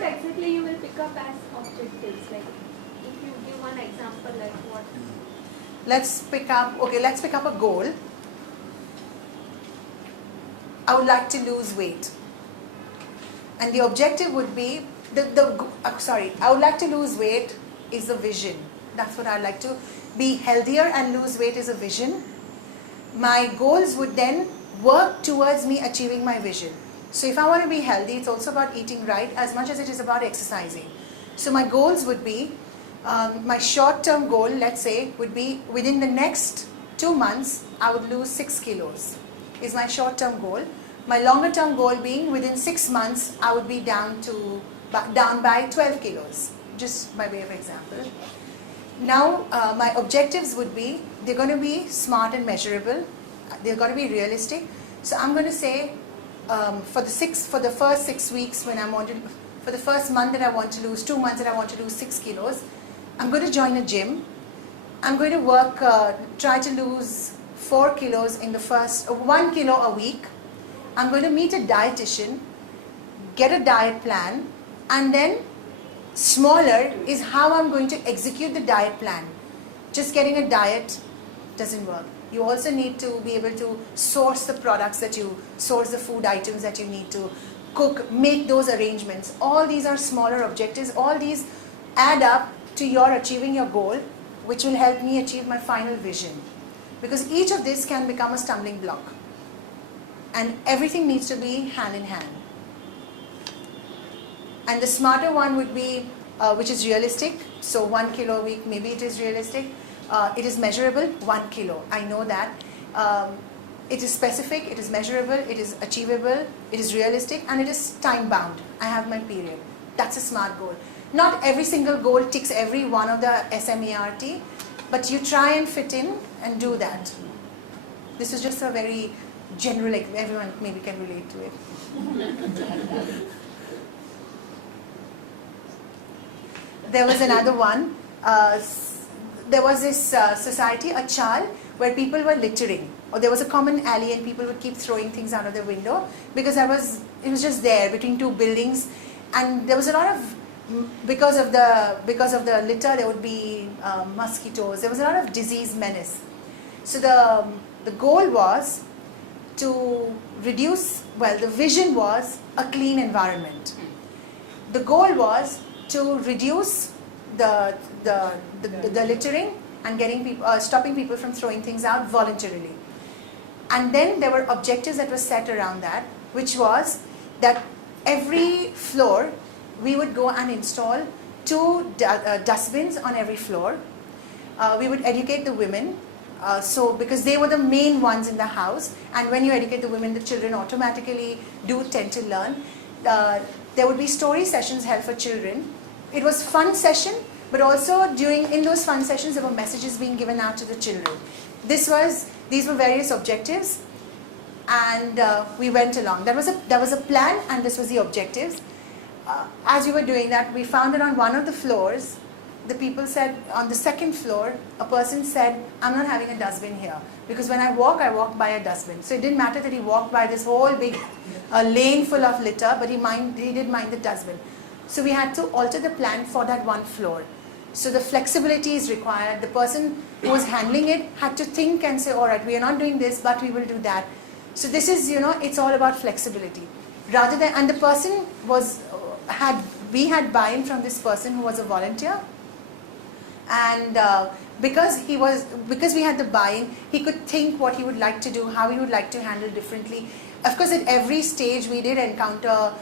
what exactly you will pick up as objectives? Like, if you give one example, like what? Let's pick up a goal. I would like to lose weight. And the objective would be, I would like to lose weight is a vision. That's what I'd like to be healthier and lose weight is a vision. My goals would then work towards me achieving my vision. So if I want to be healthy, it's also about eating right as much as it is about exercising. So my goals would be, my short-term goal, let's say, would be within the next 2 months, I would lose 6 kilos, is my short-term goal. My longer-term goal being within 6 months, I would be down by 12 kilos, just by way of example. Now, my objectives would be, they're going to be smart and measurable. They're going to be realistic. So I'm going to say, for the first 6 weeks for the first month that I want to lose, 2 months that I want to lose 6 kilos, I'm going to join a gym. I'm going to try to lose 4 kilos in the first, 1 kilo a week. I'm going to meet a dietitian, get a diet plan, and then smaller is how I'm going to execute the diet plan. Just getting a diet doesn't work. You also need to be able to source the source the food items that you need to cook, make those arrangements. All these are smaller objectives. All these add up to your achieving your goal, which will help me achieve my final vision. Because each of this can become a stumbling block. And everything needs to be hand in hand. And the smarter one would be, which is realistic. So 1 kilo a week, maybe it is realistic. It is measurable, 1 kilo. I know that. It is specific, it is measurable, it is achievable, it is realistic, and it is time bound. I have my period. That's a smart goal. Not every single goal ticks every one of the SMART, but you try and fit in and do that. This is just a very general, everyone maybe can relate to it. There was another one. There was this society, a chal, where people were littering. Or there was a common alley and people would keep throwing things out of the window because it was just there between 2 buildings. And there was a lot of, because of the litter, there would be mosquitoes. There was a lot of disease menace. So the goal was to reduce, the vision was a clean environment. The goal was to reduce the littering and stopping people from throwing things out voluntarily. And then there were objectives that were set around that, which was that every floor we would go and install 2 dustbins on every floor. We would educate the women, because they were the main ones in the house, and when you educate the women, the children automatically do tend to learn. There would be story sessions held for children. It was fun session, but also in those fun sessions there were messages being given out to the children. These were various objectives, and we went along. There was a plan, and this was the objectives. As we were doing that, we found that on one of the floors, the people said, on the second floor, a person said, I'm not having a dustbin here, because when I walk by a dustbin. So it didn't matter that he walked by this whole big lane full of litter, but he did mind the dustbin. So we had to alter the plan for that one floor. So the flexibility is required. The person who was handling it had to think and say, all right, we are not doing this, but we will do that. So this is, it's all about flexibility. And the person we had buy-in from this person who was a volunteer. And because we had the buy-in, he could think what he would like to do, how he would like to handle differently. Of course, at every stage we did encounter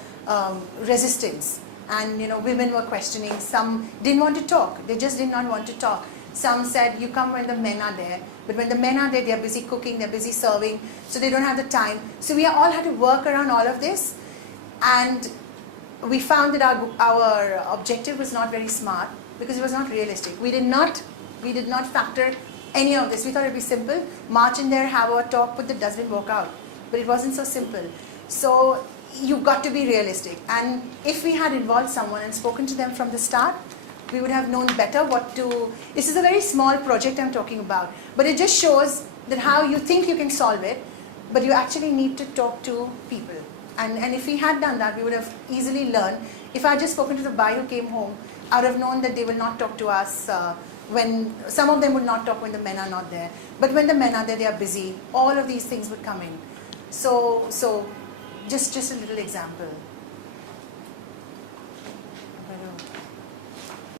resistance. And women were questioning. Some didn't want to talk. They just did not want to talk. Some said, you come when the men are there. But when the men are there, they are busy cooking, they're busy serving, so they don't have the time. So we all had to work around all of this. And we found that our objective was not very smart because it was not realistic. We did not factor any of this. We thought it would be simple. March in there, have a talk, put the dustbin, walk out. But it wasn't so simple. So you've got to be realistic. And if we had involved someone and spoken to them from the start, we would have known better what to... This is a very small project I'm talking about, but it just shows that how you think you can solve it, but you actually need to talk to people. And if we had done that, we would have easily learned. If I had just spoken to the boy who came home, I would have known that they will not talk to us when, some of them would not talk when the men are not there. But when the men are there, they are busy. All of these things would come in. So just a little example.